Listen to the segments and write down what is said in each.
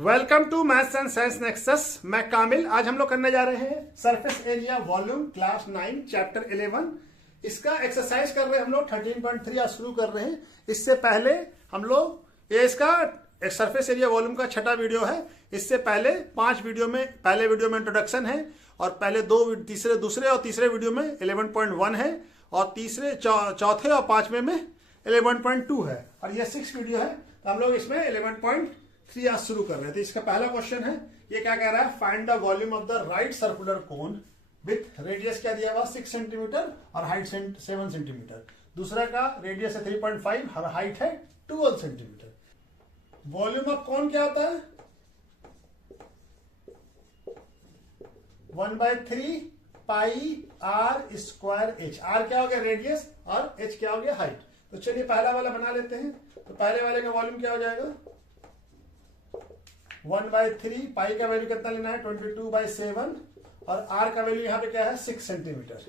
Welcome to maths and science nexus. मैं कामिल। आज हम लोग करने जा रहे हैं surface area volume class 9 chapter 11। इसका एक्सरसाइज कर रहे हैं हम लोग 13.3 आज शुरू कर रहे हैं। इससे पहले हम लोग ये इसका सरफेस एरिया वॉल्यूम का छठा वीडियो है। इससे पहले 5 वीडियो में पहले वीडियो में इंट्रोडक्शन है और पहले दूसरे और तीसरे वीडियो में 11.1 है और चौथे और पांचवें में 11.2 है और ये 6 वीडियो है। तो हम लोग इसमें 11.3 आज शुरू कर रहे थे। इसका पहला क्वेश्चन है, ये क्या कह रहा है, find the volume of the right circular cone with radius क्या दिया हुआ 6 सेंटीमीटर और हाइट 7 सेंटीमीटर। दूसरा का रेडियस है 3.5 और हाइट है 12 सेंटीमीटर। वॉल्यूम ऑफ कोन क्या होता है 1/3 पाई आर स्क्वायर एच। आर क्या हो गया रेडियस और एच क्या हो गया हाइट। तो चलिए पहला वाला बना लेते हैं। तो पहले वाले का वॉल्यूम क्या हो जाएगा 1/3 पाई का वैल्यू कितना लेना है 22/7 और आर का वैल्यू यहाँ पे क्या है 6 सेंटीमीटर।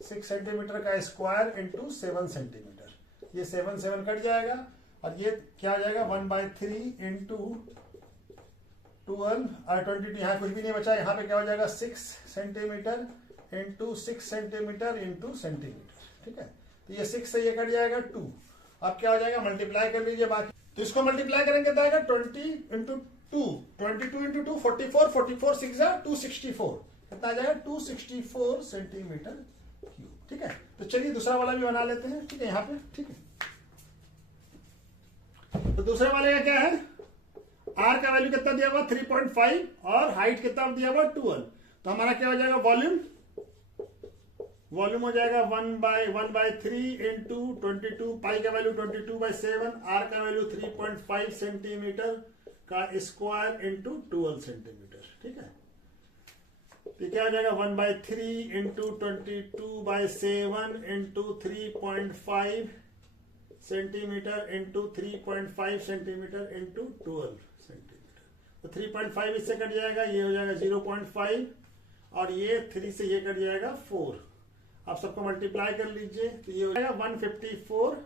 6 सेंटीमीटर का स्क्वायर इंटू 7 सेंटीमीटर। ये 7 कट जाएगा और ये क्या आ जाएगा 1/3 इंटू 12 और 22। यहाँ कुछ भी नहीं बचा। यहाँ पे क्या हो जाएगा 6 centimetre into 6 centimetre into centimetre. ठीक है, तो ये 6 से ये कट जाएगा 2। अब क्या हो जाएगा मल्टीप्लाई कर लीजिए बाकी। तो इसको मल्टीप्लाई करेंगे तो आएगा 20 इंटू 2 22 इंटू 2 44 44 6 264 कितना आ जाएगा 264 सेंटीमीटर क्यूब। ठीक है, तो चलिए दूसरा वाला भी बना लेते हैं। ठीक है, यहाँ पे ठीक है। तो दूसरे वाले का क्या है, आर का वैल्यू कितना दिया हुआ 3.5 और हाइट कितना दिया हुआ 12। तो हमारा क्या हो जाएगा वॉल्यूम हो जाएगा 1/3 इंटू 22 पाई का वैल्यू 22/7 आर का वैल्यू 3.5 सेंटीमीटर का स्क्वायर इंटू 12 सेंटीमीटर। ठीक है, तो क्या हो जाएगा 1/3 into 22/7 into 3.5 centimetre into 3.5 centimetre into 12 centimetre. तो 3.5 इससे कट जाएगा, ये हो जाएगा 0.5 और ये 3 से ये कट जाएगा 4। आप सबको मल्टीप्लाई कर लीजिए तो ये हो जाएगा 154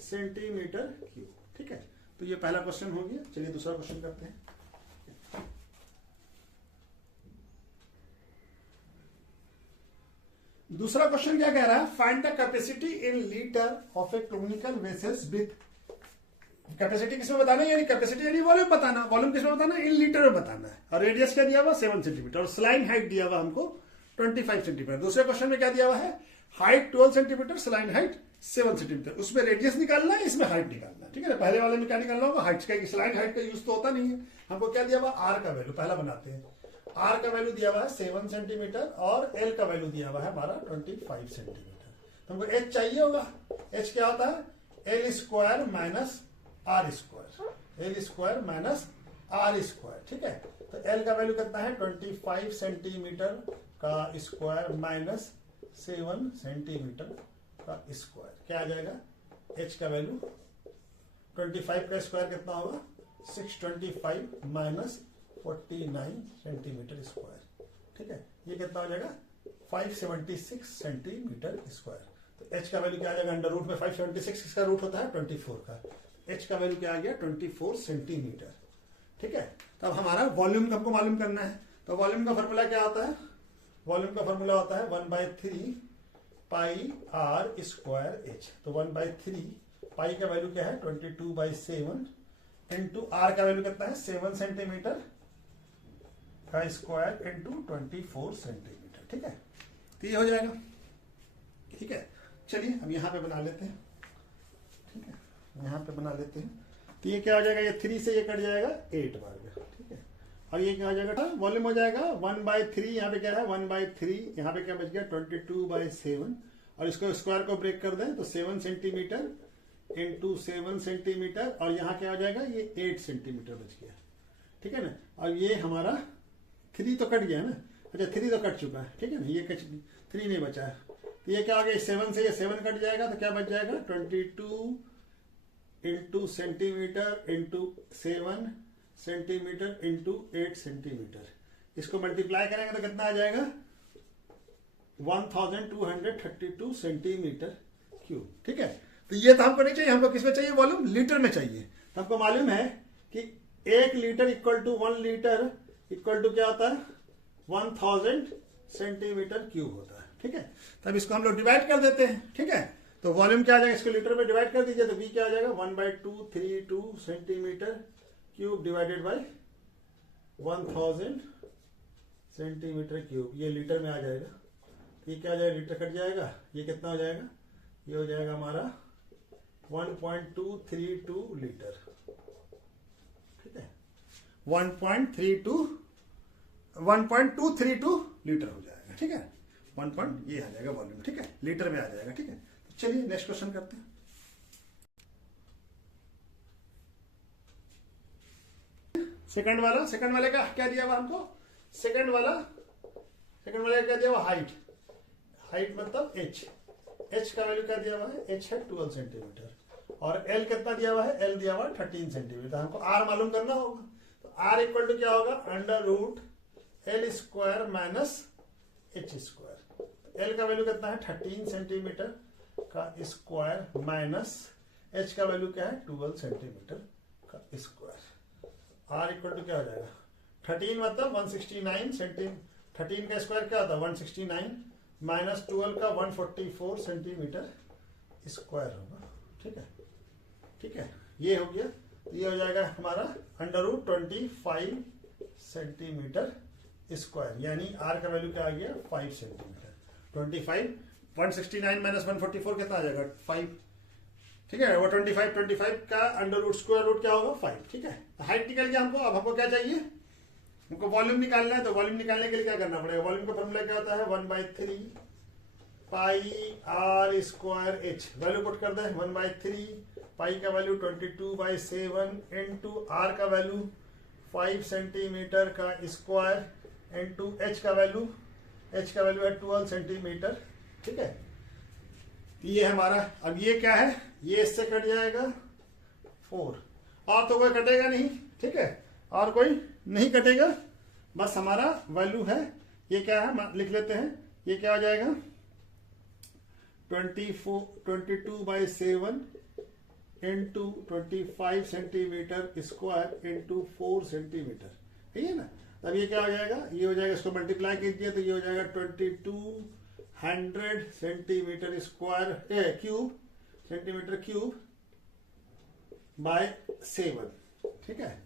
सेंटीमीटर क्यूब। ठीक है, तो ये पहला क्वेश्चन हो गया। चलिए दूसरा क्वेश्चन करते हैं। दूसरा क्वेश्चन क्या कह रहा है, find the capacity in litre of a conical vessels with. Capacity किसमें बताना है, यानी कैपेसिटी यानी वॉल्यूम बताना। वॉल्यूम किसमें बताना है, इन लीटर में बताना है। और रेडियस क्या दिया हुआ 7 सेंटीमीटर और स्लाइन हाइट दिया हुआ हमको 25 सेंटीमीटर। दूसरे क्वेश्चन में क्या दिया हुआ है, height 12 centimetre slant height 7 centimetre. उसमें रेडियस निकालना है, इसमें हाइट निकालना है। ठीक है ना, पहले वाले में क्या निकालना होगा हाइट का। स्लाइन हाइट का यूज तो होता नहीं है। हमको क्या दिया हुआ आर का वैल्यू पहला बनाते हैं। आर का वैल्यू दिया हुआ है 7 सेंटीमीटर और एल का वैल्यू दिया हुआ है हमारा 25 सेंटीमीटर। तो हमको एच चाहिए होगा। एच क्या होता है L square minus R square. L square minus R square. ठीक है, तो एल का वैल्यू कितना है 25 सेंटीमीटर का स्क्वायर माइनस 7 सेंटीमीटर का स्क्वायर। क्या आ जाएगा एच का वैल्यू 25 का स्क्वायर कितना होगा 625 माइनस 49 सेंटीमीटर स्क्वायर। ठीक है, ये कितना हो जाएगा 576 सेंटीमीटर स्क्वायर। तो एच का वैल्यू क्या आ जाएगा अंडर रूट में 576 किसका रूट होता है 24 का। एच का वैल्यू क्या आ गया 24 सेंटीमीटर। ठीक है, तब हमारा वॉल्यूम हमको मालूम करना है। तो वॉल्यूम का फॉर्मूला क्या होता है, वॉल्यूम का फॉर्मूला होता है 1/3 पाई आर स्क्वायर एच। तो 1/3 पाई का वैल्यू क्या है 22/7 इंटू आर का वैल्यू कितना है 7 सेंटीमीटर का स्क्वायर इंटू 24 सेंटीमीटर। ठीक है, तो ये हो जाएगा। ठीक है, चलिए हम यहां पे बना लेते हैं। ठीक है, यहां पे बना लेते हैं। तो ये क्या हो जाएगा, ये 3 से ये कट जाएगा 8 बार का। ठीक है, और ये क्या हो जाएगा वॉल्यूम हो जाएगा 1/3। यहाँ पे क्या है 1/3, यहाँ पे क्या बच गया 22/7 और इसको स्क्वायर को ब्रेक कर दें तो 7 सेंटीमीटर इंटू 7 सेंटीमीटर और यहाँ क्या हो जाएगा ये 8 सेंटीमीटर बच गया। ठीक है ना, और ये हमारा 3 तो कट गया ना। अच्छा 3 तो कट चुका है। ठीक है ना, ये 3 नहीं बचा है। तो ये क्या हो गया 7 से ये 7 कट जाएगा तो क्या बच जाएगा 22 into centimetre into 7 centimetre into 8 centimetre. इसको मल्टीप्लाई करेंगे तो कितना आ जाएगा 1232 सेंटीमीटर क्यूब। ठीक है, तो ये तो हमको नहीं चाहिए। हमको किसमें चाहिए वॉल्यूम लीटर में चाहिए। तो हमको मालूम है कि 1 litre equal to 1 litre equal to क्या होता है 1000 सेंटीमीटर क्यूब होता है। ठीक है, तब इसको हम लोग डिवाइड कर देते हैं। ठीक है, तो वॉल्यूम क्या आ जाएगा, इसको लीटर में डिवाइड कर दीजिए, तो V क्या आ जाएगा 1/232 centimetre cube divided by 1000 centimetre cube. ये लीटर में आ जाएगा, ये क्या आ जाएगा, लीटर कट जाएगा, ये कितना हो जाएगा, ये हो जाएगा हमारा 1.232 लीटर। ठीक है, 1.232 लीटर हो जाएगा। ठीक है, 1 ये आ जाएगा वॉल्यूम। ठीक है, लीटर में आ जाएगा। ठीक है, चलिए नेक्स्ट क्वेश्चन करते हैं। सेकंड वाले का क्या दिया हुआ हमको, सेकंड वाले का क्या दिया हुआ, हाइट मतलब h का वैल्यू क्या दिया हुआ है, h है 12 सेंटीमीटर, और l कितना दिया हुआ है, l दिया हुआ है 13 सेंटीमीटर। हमको r मालूम करना होगा, तो r इक्वल टू क्या होगा, √l square minus h square. l का वैल्यू कितना है 13 सेंटीमीटर का स्क्वायर माइनस h का वैल्यू क्या है 12 सेंटीमीटर का स्क्वायर। r इक्वल टू क्या हो जाएगा, 13 मतलब 169 सेंटीमीटर, 13 का स्क्वायर क्या होता है 169 माइनस 12 का 144 सेंटीमीटर स्क्वायर होगा। ठीक है, ये हो गया। तो ये हो जाएगा हमारा √25 सेंटीमीटर स्क्वायर, यानी r का वैल्यू क्या आ गया 5 सेंटीमीटर। 25 169 माइनस 144 कितना आ जाएगा 5। ठीक है, वो 25 का स्क्वायर रूट क्या होगा 5। ठीक है, हाइट निकल गया हमको। अब हमको क्या चाहिए, हमको वॉल्यूम निकालना है। तो वॉल्यूम निकालने के लिए क्या करना पड़ेगा, वॉल्यूम का फॉर्मूला क्या होता है 1/3 पाई r square h। Value put कर दे 1/3 पाई का वैल्यू 22/7 इंटू r का वैल्यू 5 सेंटीमीटर का स्क्वायर इंटू h का वैल्यू है 12 सेंटीमीटर। ठीक है, ये हमारा, अब ये क्या है, ये इससे कट जाएगा 4, और तो कोई कटेगा नहीं। ठीक है, और कोई नहीं कटेगा, बस हमारा वैल्यू है, ये क्या है लिख लेते हैं, ये क्या हो जाएगा 22/7 into 25 centimetre square into 4 centimetre. ठीक है ना, अब ये क्या हो जाएगा, ये हो जाएगा, इसको मल्टीप्लाई कीजिए तो ये हो जाएगा 2200 centimetre square centimetre cube by 7। ठीक है,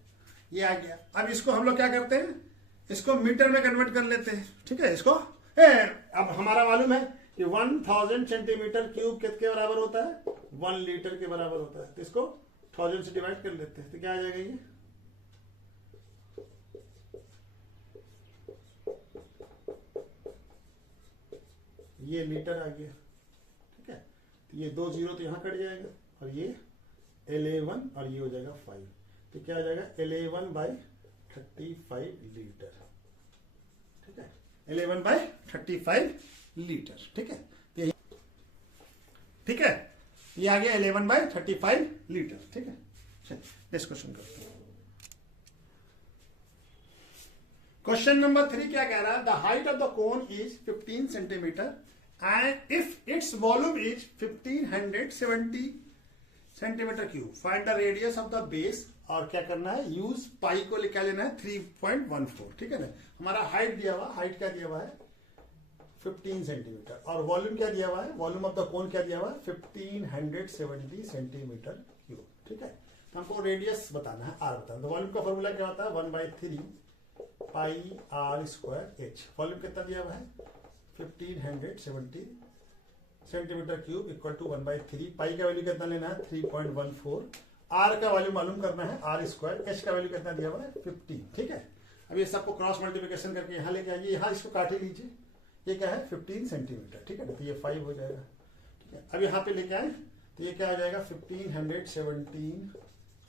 ये आ गया। अब इसको हम लोग क्या करते हैं, इसको मीटर में कन्वर्ट कर लेते हैं। ठीक है, इसको अब हमारा मालूम है कि 1000 सेंटीमीटर क्यूब कितने के बराबर होता है 1 लीटर के बराबर होता है। तो इसको 1000 से डिवाइड कर लेते हैं, तो क्या आ जाएगा, ये लीटर आ गया। ठीक है, तो ये 2 0 तो यहां कट जाएगा, और ये 11 और ये हो जाएगा 5, तो क्या आ जाएगा 11/35 लीटर। ठीक है, 11/35 लीटर। ठीक है, ठीक है, ये आ गया 11/35 लीटर। ठीक है, चलिए नेक्स्ट क्वेश्चन करते हैं। क्वेश्चन नंबर 3 क्या कह रहा है, the height of the cone is 15 centimetre and if its volume is 1570 centimetre cube, find the radius of the base. और क्या करना है, यूज पाई को क्या लेना है 3.14। ठीक है ना, हमारा हाइट दिया हुआ, हाइट क्या दिया हुआ है 15 सेंटीमीटर, और वॉल्यूम क्या दिया हुआ है, वॉल्यूम ऑफ द कोन क्या दिया हुआ है 1570 सेंटीमीटर क्यूब। ठीक है, तो हमको रेडियस बताना है, आर बताना। तो वॉल्यूम का फॉर्मूला क्या होता है 1/3 पाई r स्क्वायर h। वॉल्यूम कितना दिया हुआ है 1570 सेंटीमीटर क्यूब इक्वल टू 1/3 पाई का वैल्यू कितना लेना है 3.14, r का वैल्यू मालूम करना है r स्क्वायर, h का वैल्यू कितना दिया हुआ है 15। ठीक है, अब ये सबको क्रॉस मल्टीप्लिकेशन करके यहाँ लेके आइए, यहाँ इसको काट ही लीजिए, ये क्या है 15 सेंटीमीटर। ठीक है ना, तो ये 5 हो जाएगा। ठीक है, अब यहाँ पे लेके आए तो ये क्या आ जाएगा 1517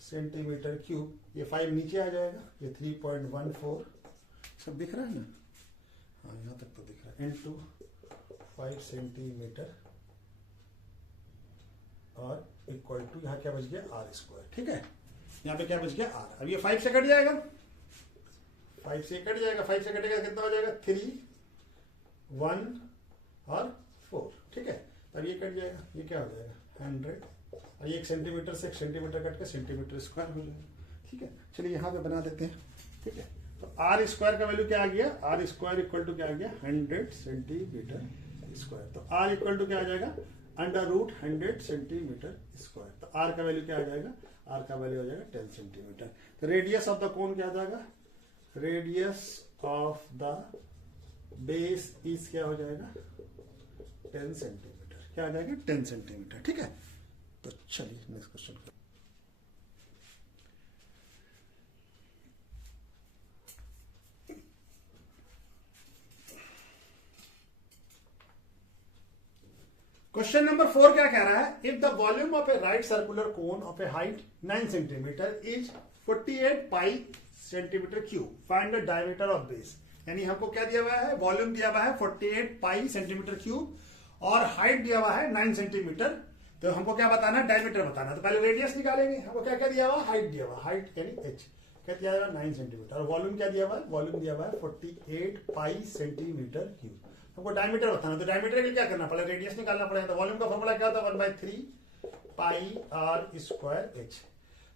सेंटीमीटर क्यूब, ये 5 नीचे आ जाएगा, ये 3.14 सब दिख रहा है ना, हाँ यहाँ तक तो दिख रहा है, इंटू 5 सेंटीमीटर और इक्वल टू यहाँ क्या बच गया r स्क्वायर। ठीक है, यहाँ पे क्या बच गया r। अब ये 5 से कट जाएगा, 5 से कट जाएगा, 5 से कटेगा कितना हो जाएगा 3 1 और 4। ठीक है, अब ये कट जाएगा, ये क्या हो जाएगा 100, और ये 1 सेंटीमीटर से 1 सेंटीमीटर कट के सेंटीमीटर स्क्वायर हो जाएगा। ठीक है, चलिए यहाँ पे बना देते हैं। ठीक है, तो आर स्क्वायर का वैल्यू क्या आ गया, आर स्क्वायर इक्वल टू क्या आ गया 100 सेंटीमीटर स्क्वायर। तो आर इक्वल टू क्या आ जाएगा अंडर रूट 100 सेंटीमीटर स्क्वायर। तो आर का वैल्यू क्या आ जाएगा, आर का वैल्यू आ जाएगा 10 सेंटीमीटर। तो रेडियस ऑफ द कोन क्या आ जाएगा, radius of the base is क्या हो जाएगा 10 सेंटीमीटर, क्या आ जाएगा 10 सेंटीमीटर। ठीक है, तो चलिए नेक्स्ट क्वेश्चन। क्वेश्चन नंबर 4 क्या कह रहा है, if the volume of A right circular cone of A height 9 centimetre is 48 pi centimetre cube, find the diameter of base. यानी हमको क्या दिया हुआ है, वॉल्यूम दिया हुआ है 48 पाई सेंटीमीटर क्यूब और हाइट दिया हुआ है 9 सेंटीमीटर। तो हमको क्या बताना है, डायमीटर बताना। तो पहले रेडियस निकालेंगे। हमको क्या क्या दिया हुआ, हाइट दिया हुआ, हाइट यानी h क्या दिया हुआ 9 सेंटीमीटर, और वॉल्यूम क्या दिया हुआ है, वॉल्यूम दिया हुआ है 48 पाई सेंटीमीटर क्यूब। हमको डायमीटर बताना। तो डायमीटर के लिए क्या करना पड़ेगा, रेडियस निकालना पड़ेगा। तो वॉल्यूम का फॉर्मूला क्या होता है 1/3 पाई आर स्क्वायर एच।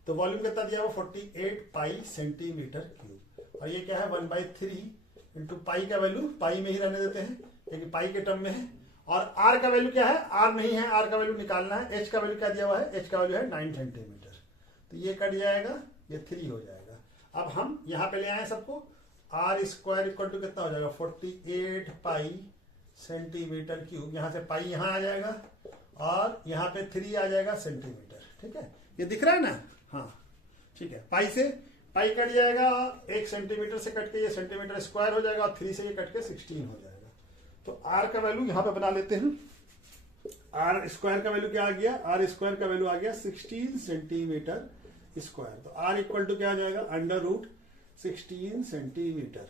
तो वॉल्यूम कितना दिया हुआ 48 पाई सेंटीमीटर क्यूब, और ये क्या है 1/3 इंटू पाई का वैल्यू पाई में ही रहने देते हैं क्योंकि पाई के टर्म में है। और आर का वैल्यू क्या है, आर नहीं है, आर का वैल्यू निकालना है। एच का वैल्यू क्या दिया हुआ है, एच का वैल्यू है 9 सेंटीमीटर। तो ये कट जाएगा, ये 3 हो जाएगा। अब हम यहां पे ले आए सबको, आर स्क्वायर इक्वल टू कितना हो जाएगा 48 पाई सेंटीमीटर क्यूब। यहां से पाई यहां आ जाएगा और यहां पे 3 आ जाएगा सेंटीमीटर। ठीक है, ये दिख रहा है ना, हाँ ठीक है। पाई से पाई कट जाएगा, 1 सेंटीमीटर से कट के ये सेंटीमीटर स्क्वायर हो जाएगा, और 3 से ये कट के 16 हो जाएगा। तो आर का वैल्यू यहां पे बना लेते हैं। आर स्क्वायर का वैल्यू क्या आ गया, आर स्क्वायर का वैल्यू आ गया 16 सेंटीमीटर स्क्वायर। तो आर इक्वल टू क्या आ जाएगा अंडर रूट 16 सेंटीमीटर।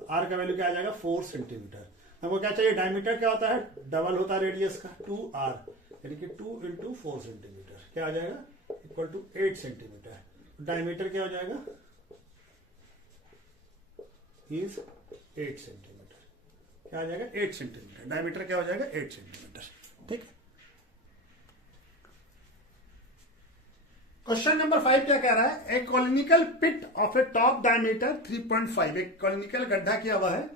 आर का वैल्यू क्या आ जाएगा 4 सेंटीमीटर। हमको क्या चाहिए, डायमीटर क्या होता है, डबल होता है रेडियस का 2r, यानी कि 2 इंटू 4 सेंटीमीटर क्या आ जाएगा इक्वल टू 8 सेंटीमीटर। डायमीटर क्या हो जाएगा इज 8 सेंटीमीटर, क्या आ जाएगा 8 सेंटीमीटर। डायमीटर क्या हो जाएगा 8 सेंटीमीटर। ठीक है, क्वेश्चन नंबर 5 क्या कह रहा है, ए कॉलिनिकल पिट ऑफ ए टॉप डायमीटर 3.5। एक कॉलिनिकल गड्ढा किया हुआ है,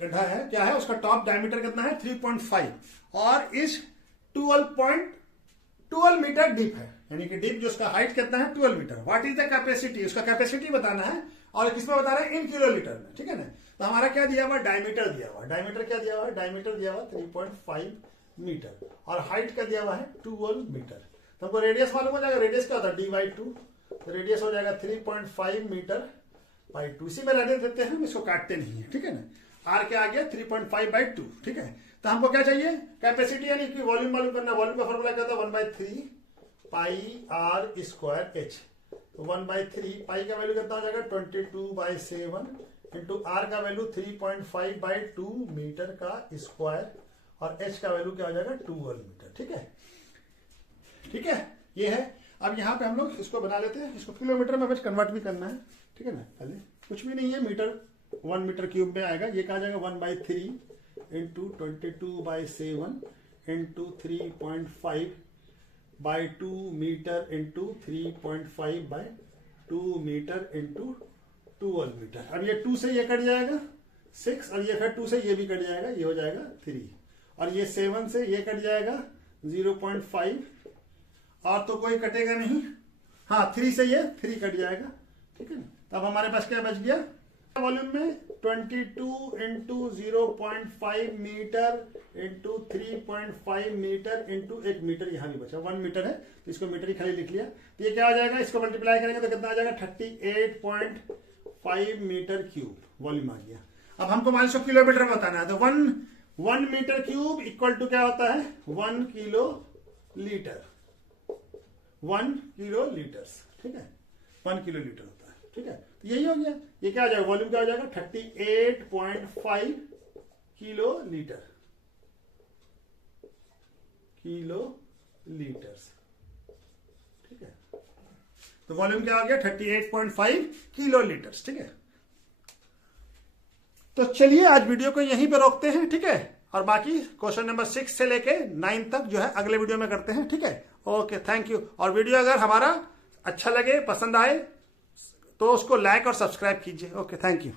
गड्ढा है, क्या है उसका टॉप डायमीटर कितना है 3.5 और इस 12 मीटर डीप है, यानी कि डीप जो उसका हाइट कितना है 12 metre. What is the capacity, उसका कैपेसिटी बताना है और किसमें बता रहा है इन किलोलीटर में। ठीक है ना, तो हमारा क्या दिया हुआ, डायमीटर दिया हुआ। डायमीटर क्या दिया हुआ, डायमीटर दिया हुआ 3.5 मीटर और हाइट क्या दिया हुआ है 12 मीटर। तो हमको रेडियस मालूम हो जाएगा, रेडियस क्या होता है d/2। तो रेडियस हो जाएगा 3.5 मीटर बाई 2। इसी में रहने देते हैं, इसको काटते नहीं है। ठीक है ना, आर क्या आ गया 3.5/2। ठीक है, तो हमको क्या चाहिए, कैपेसिटी यानी कि वॉल्यूम मालूम करना। वॉल्यूम का फॉर्मूला क्या था 1/3 पाई आर स्क्वायर एच। तो 1/3 पाई का वैल्यू कितना हो जाएगा 22/7 इंटू आर का वैल्यू 3.5/2 मीटर का स्क्वायर और एच का वैल्यू क्या हो जाएगा 12 मीटर। ठीक है, ठीक है, ये है। अब यहाँ पे हम लोग इसको बना लेते हैं, इसको किलोमीटर में बस कन्वर्ट भी करना है। ठीक है ना, पहले कुछ भी नहीं है, मीटर 1 मीटर क्यूब में आएगा। ये कहा जाएगा 1/3 into 22/7 into 3.5/2 metre into 3.5/2 metre into 12 metre. अब ये 2 से ये कट जाएगा 6 और ये फिर 2 से ये भी कट जाएगा, ये हो जाएगा 3 और ये 7 से ये कट जाएगा 0.5 और तो कोई कटेगा नहीं। हाँ 3 से ये 3 कट जाएगा। ठीक है ना, तब हमारे पास क्या बच गया, वॉल्यूम में 22 into 0.5 metre into 3.5 metre into 1 metre, यहां भी बचा 1 मीटर है तो इसको मीटर ही खाली लिख लिया। तो ये क्या आ जाएगा, इसको मल्टीप्लाई करेंगे तो कितना आ जाएगा 38.5 मीटर क्यूब वॉल्यूम आ गया। अब हमको मान लो किलोमीटर में बताना है, तो 1 मीटर क्यूब इक्वल टू क्या होता है 1 किलो लीटर, 1 किलो लीटर्स। ठीक है, 1 किलो लीटर होता है। ठीक है, तो यही हो गया। ये क्या आ जाएगा, वॉल्यूम क्या हो जाएगा 38.5 किलो लीटर, किलो लीटर्स। ठीक है, तो वॉल्यूम क्या हो गया 38.5 किलो लीटर्स। ठीक है, तो चलिए आज वीडियो को यहीं पे रोकते हैं। ठीक है, और बाकी क्वेश्चन नंबर 6 से लेके 9 तक जो है अगले वीडियो में करते हैं। ठीक है, ओके, थैंक यू। और वीडियो अगर हमारा अच्छा लगे, पसंद आए, तो उसको लाइक और सब्सक्राइब कीजिए। Okay, thank you.